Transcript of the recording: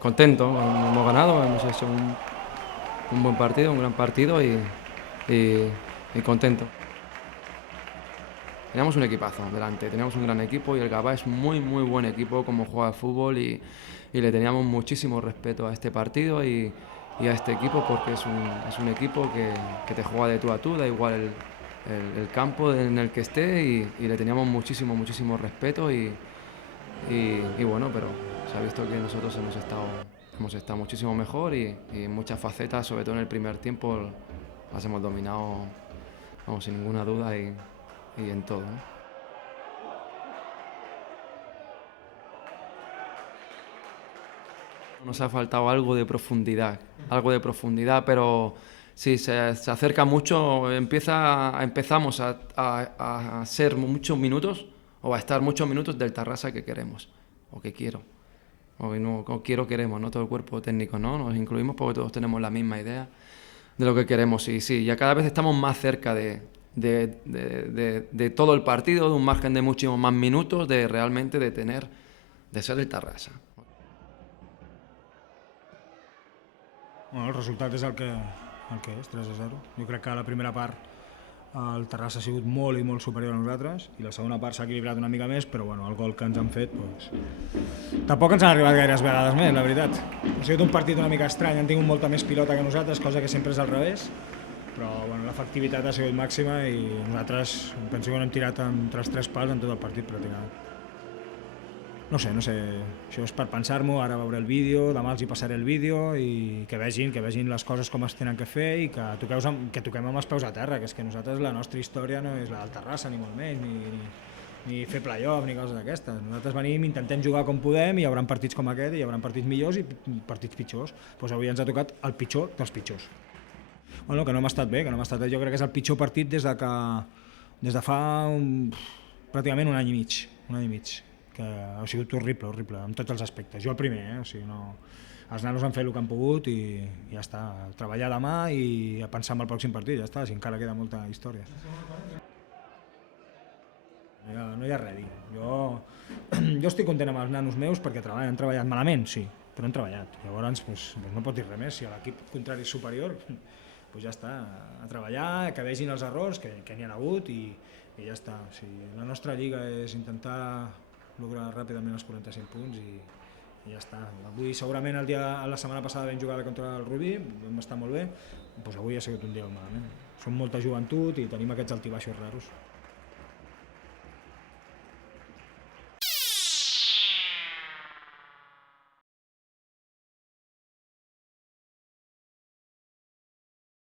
contento, hemos ganado, hemos hecho un buen partido, un gran partido y contento. Teníamos un equipazo delante, teníamos un gran equipo y el Gavà es muy buen equipo como juega al fútbol y le teníamos muchísimo respeto a este partido y a este equipo porque es un equipo que te juega de tú a tú, da igual el campo en el que esté y le teníamos muchísimo respeto y bueno, pero se ha visto que nosotros hemos estado muchísimo mejor y en muchas facetas, sobre todo en el primer tiempo, las hemos dominado, vamos, sin ninguna duda y en todo, ¿no? Nos ha faltado algo de profundidad, pero sí, se acerca mucho, empezamos a ser muchos minutos o a estar muchos minutos del Tarrasa que queremos o que quiero. O quiero, queremos, ¿no? Todo el cuerpo técnico, ¿no? Nos incluimos porque todos tenemos la misma idea de lo que queremos. Y sí, ya cada vez estamos más cerca de todo el partido, de un margen de muchísimos más minutos, de realmente de ser el Tarrasa. Bueno, el resultat és el que és, 3-0. Jo crec que a la primera part el Terrassa ha sigut molt i molt superior a nosaltres i la segona part s'ha equilibrat una mica més, però bueno, el gol que ens han fet doncs, tampoc ens han arribat gaires vegades més, la veritat. Ha sigut un partit una mica estrany, han tingut molta més pilota que nosaltres, cosa que sempre és al revés, però bueno, l'efectivitat ha sigut màxima i nosaltres penso que no hem tirat entre els 3 pals en tot el partit pràcticament. No sé, això és per pensar-m'ho, ara veuré el vídeo, demà els hi passaré el vídeo i que vegin les coses com es tenen que fer i que toquem amb els peus a terra, que és que nosaltres la nostra història no és la del Terrassa, ni molt menys, ni fer play-off, ni coses d'aquestes. Nosaltres venim, intentem jugar com podem i hi haurà partits com aquest, i hi haurà partits millors i partits pitjors. Doncs avui ens ha tocat el pitjor dels pitjors. Bueno, que no hem estat bé, jo crec que és el pitjor partit des de fa pràcticament un any i mig. Que ha sigut horrible, en tots els aspectes. Jo el primer, o sigui, no... Els nanos han fet el que han pogut i ja està. Treballar demà i a pensar en el pròxim partit, ja està, si encara queda molta història. No hi ha res a dir. Jo estic content amb els nanos meus perquè han treballat malament, sí, però han treballat. Llavors no pot dir res més. Si l'equip contrari és superior, ja està, a treballar, que vegin els errors, que n'hi ha hagut i ja està. La nostra lliga és intentar lograr ràpidament els 45 punts i ja està. Avui segurament la setmana passada vam jugar contra el Rubí, vam estar molt bé, doncs avui ha sigut un dia malament. Som molta joventut i tenim aquests altibaixos raros.